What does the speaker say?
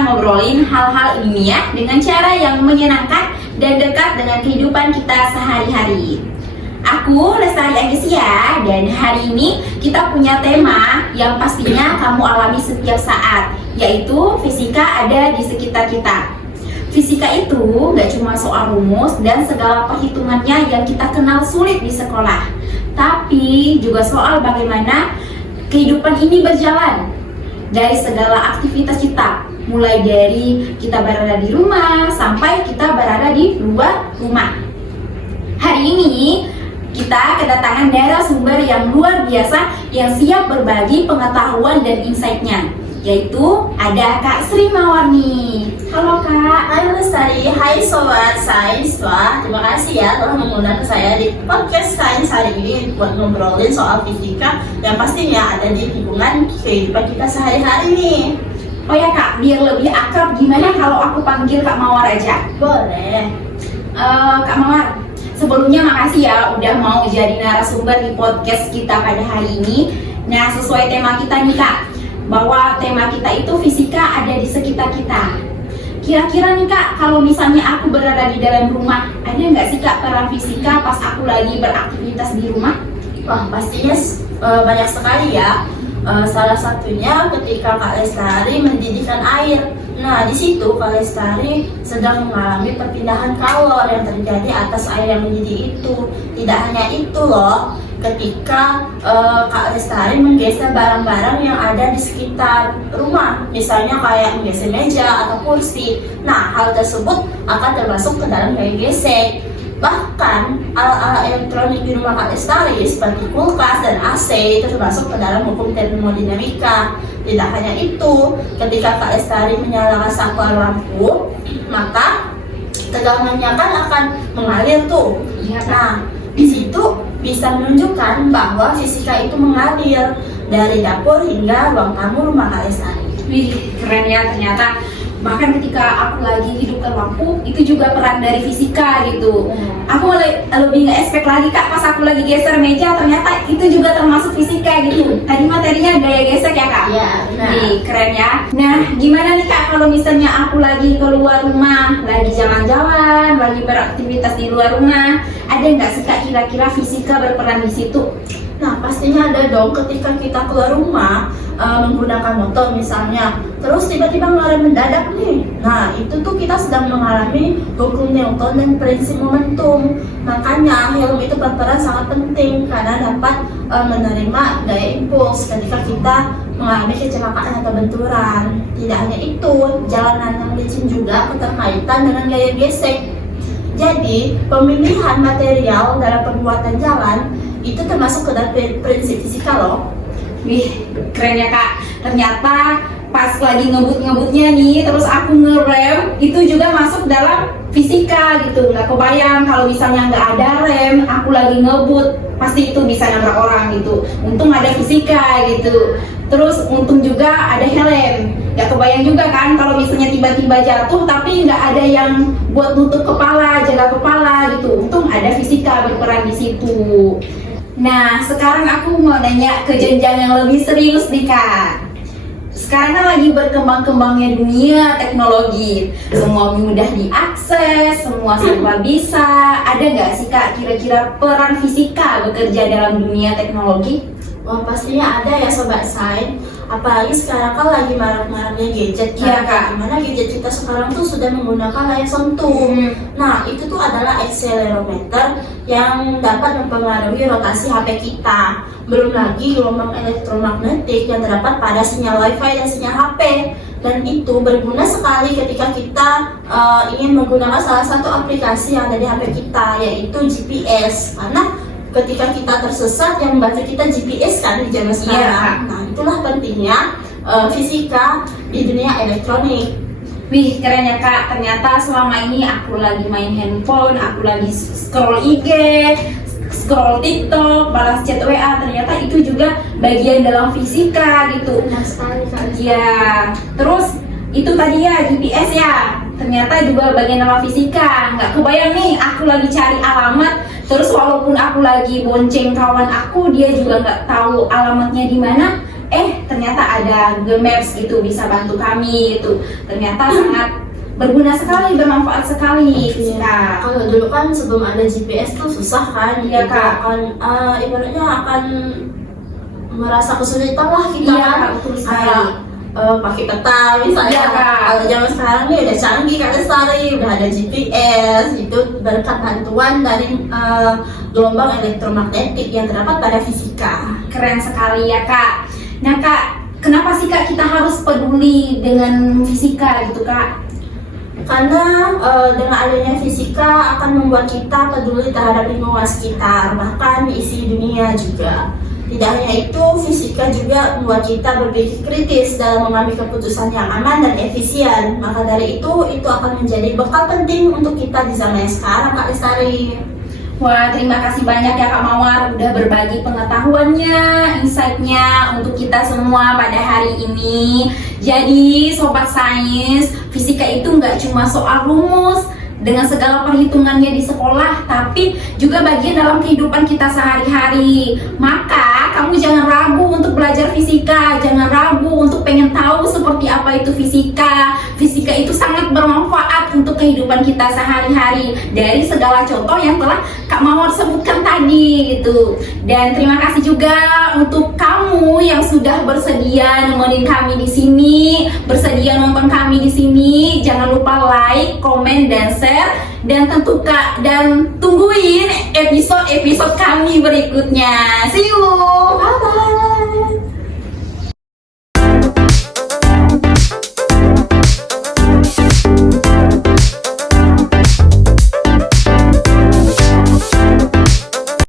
kita ngobrolin hal-hal ilmiah dengan cara yang menyenangkan dan dekat dengan kehidupan kita sehari-hari. Aku Lestari Agesia, dan hari ini kita punya tema yang pastinya kamu alami setiap saat, yaitu fisika ada di sekitar kita. Fisika itu gak cuma soal rumus dan segala perhitungannya yang kita kenal sulit di sekolah, tapi juga soal bagaimana kehidupan ini berjalan dari segala aktivitas kita, mulai dari kita berada di rumah sampai kita berada di luar rumah. Hari ini kita kedatangan narasumber yang luar biasa yang siap berbagi pengetahuan dan insight-nya, yaitu ada Kak Sri Mawarni. Halo Kak. Hai Lestari, hai Sobat Sains. Wah, terima kasih ya telah mengundang saya di podcast Sains hari ini buat ngobrolin soal fisika yang pastinya ada di hubungan kehidupan kita sehari-hari nih. Oh ya Kak, biar lebih akrab gimana kalau aku panggil Kak Mawar aja? Boleh. Kak Mawar, sebelumnya makasih ya udah mau jadi narasumber di podcast kita pada hari ini. Nah, sesuai tema kita nih Kak, bahwa tema kita itu fisika ada di sekitar kita. Kira-kira nih Kak, kalau misalnya aku berada di dalam rumah, ada nggak sih Kak peran fisika pas aku lagi beraktivitas di rumah? Wah, pastinya banyak sekali ya. Salah satunya ketika Kak Lestari mendidihkan air. Nah, di situ Kak Lestari sedang mengalami perpindahan kalor yang terjadi atas air yang mendidih itu. Tidak hanya itu loh, ketika Kak Lestari menggeser barang-barang yang ada di sekitar rumah, misalnya kayak menggeser meja atau kursi. Nah, hal tersebut akan termasuk ke dalam gaya gesek. Bahkan alat-alat elektronik di rumah Kak Lestari seperti kulkas dan AC itu termasuk ke dalam hukum termodinamika. Tidak hanya itu, ketika Kak Lestari menyalakan saklar lampu, maka tegangannya kan akan mengalir tuh. Nah, di situ bisa menunjukkan bahwa fisika itu mengalir dari dapur hingga ruang tamu rumah Kak Lestari. Wih, keren ya ternyata. Bahkan ketika aku lagi hidupkan lampu, itu juga peran dari fisika gitu. Aku lebih nge-expect lagi Kak, pas aku lagi geser meja, ternyata itu juga termasuk fisika gitu. Tadi materinya gaya gesek ya Kak? Iya, benar. Nih, keren ya. Nah, gimana nih Kak kalau misalnya aku lagi keluar rumah, lagi jalan-jalan, lagi beraktivitas di luar rumah, ada nggak sih Kak kira-kira fisika berperan di situ? Nah, pastinya ada dong ketika kita keluar rumah menggunakan motor misalnya, terus tiba-tiba ngerem mendadak nih. Nah, itu tuh kita sedang mengalami hukum Newton dan prinsip momentum. Makanya helm itu berperan sangat penting karena dapat menerima gaya impuls ketika kita mengalami kecelakaan atau benturan. Tidak hanya itu, jalanan yang licin juga keterkaitan dengan gaya gesek. Jadi, pemilihan material dalam pembuatan jalan itu termasuk ke dalam prinsip fisika loh. Wih, keren ya Kak. Ternyata pas lagi ngebut-ngebutnya nih, terus aku ngerem, itu juga masuk dalam fisika gitu. Nggak kebayang kalau misalnya nggak ada rem, aku lagi ngebut, pasti itu bisa nabrak orang gitu. Untung ada fisika gitu. Terus untung juga ada helm. Nggak kebayang juga kan kalau misalnya tiba-tiba jatuh tapi nggak ada yang buat nutup kepala, jaga kepala gitu. Untung ada fisika berperan di situ. Nah, sekarang aku mau nanya ke jenjang yang lebih serius nih Kak. Sekarang kan lagi berkembang-kembangnya dunia teknologi, semua mudah diakses, semua serba bisa. Ada nggak sih Kak kira-kira peran fisika bekerja dalam dunia teknologi? Wah, pastinya ada ya Sobat Sains. Apalagi sekarang kan lagi marak-maraknya gadget kan. Iya, Kak. Dimana gadget kita sekarang tuh sudah menggunakan layar sentuh. Nah, itu tuh adalah accelerometer yang dapat mempengaruhi rotasi HP kita. Belum lagi gelombang elektromagnetik yang terdapat pada sinyal WiFi dan sinyal HP. Dan itu berguna sekali ketika kita ingin menggunakan salah satu aplikasi yang ada di HP kita, yaitu GPS. Karena ketika kita tersesat, yang membantu kita GPS kan di zaman sekarang. Iya. Nah, itulah pentingnya fisika di dunia elektronik. Wih, keren ya Kak. Ternyata selama ini aku lagi main handphone, aku lagi scroll IG, scroll TikTok, balas chat WA, ternyata itu juga bagian dalam fisika gitu. Benar sekali Kak. Ya, terus itu tadi ya GPS ya, ternyata juga bagian dalam fisika. Nggak kebayang nih, aku lagi cari alamat, terus walaupun aku lagi bonceng kawan aku, dia juga nggak tahu alamatnya di mana. ternyata ada Google Maps gitu bisa bantu kami gitu. Ternyata sangat berguna sekali, bermanfaat sekali fisika. Kalau dulu kan sebelum ada GPS tuh susah kan, Iya, kita Kak. akan ibaratnya akan merasa kesulitan lah kita Iya, kan. Kak, betul sekali. Kayak, pakai peta misalnya. Iya, Kak. Kalau zaman sekarang nih udah canggih Kak Lestari, udah ada GPS itu berkat bantuan dari gelombang elektromagnetik yang terdapat pada fisika. Keren sekali ya Kak. Nah Kak, kenapa sih Kak kita harus peduli dengan fisika gitu Kak? Karena dengan adanya fisika akan membuat kita peduli terhadap lingkungan sekitar, bahkan isi dunia juga. Tidak hanya itu, fisika juga membuat kita berpikir kritis dalam mengambil keputusan yang aman dan efisien. Maka dari itu akan menjadi bekal penting untuk kita di zaman yang sekarang, Kak Lestari. Wah, terima kasih banyak ya Kak Mawar udah berbagi pengetahuannya, insight-nya untuk kita semua pada hari ini. Jadi, Sobat Sains, fisika itu nggak cuma soal rumus dengan segala perhitungannya di sekolah, tapi juga bagian dalam kehidupan kita sehari-hari. Maka, kamu jangan ragu untuk belajar fisika, jangan ragu untuk pengen tahu seperti apa itu fisika. Fisika itu sangat bermanfaat untuk kehidupan kita sehari-hari dari segala contoh yang telah Kak Mawar sebutkan tadi gitu. Dan terima kasih juga untuk kamu yang sudah bersedia nemenin kami di sini, bersedia nonton kami di sini. Jangan lupa like, komen, dan share, dan tentu Kak dan tungguin episode kami berikutnya. See you. Bye-bye.